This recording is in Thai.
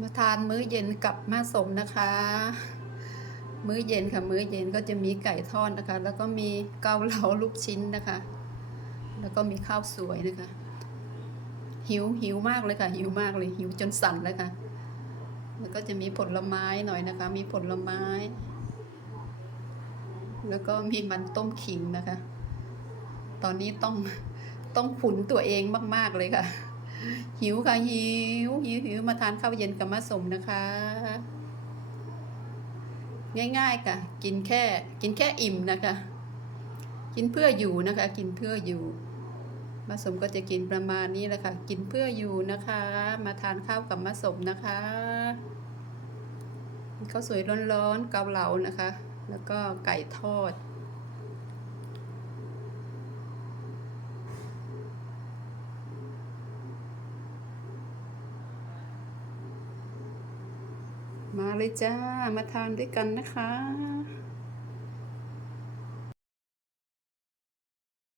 มาทานมื้อเย็นกับแม่สมนะคะ มื้อเย็นค่ะ มื้อเย็นก็จะมีไก่ทอดนะคะ แล้วก็มีเกาเหลาลูกชิ้นนะคะ แล้วก็มีข้าวสวยนะคะ หิวหิวมากเลยค่ะ หิวมากเลย หิวจนสั่นเลยค่ะ แล้วก็จะมีผลไม้หน่อยนะคะ มีผลไม้ แล้วก็มีมันต้มขิงนะคะ ตอนนี้ต้องต้องขุนตัวเองมาก ๆเลยค่ะ หิวค่ะหิวหิวหิวมาทานข้าวเย็นกับมะสมนะคะ ง่ายๆค่ะ กินแค่กินแค่อิ่มนะคะ กินเพื่ออยู่นะคะ กินเพื่ออยู่มะสมก็จะกินประมาณนี้แหละค่ะ กินเพื่ออยู่นะคะ มาทานข้าวกับมะสมนะคะข้าวสวยร้อนๆเกาเหลานะคะ แล้วก็ไก่ทอด มาเลยจ้า มาทานด้วยกันนะคะ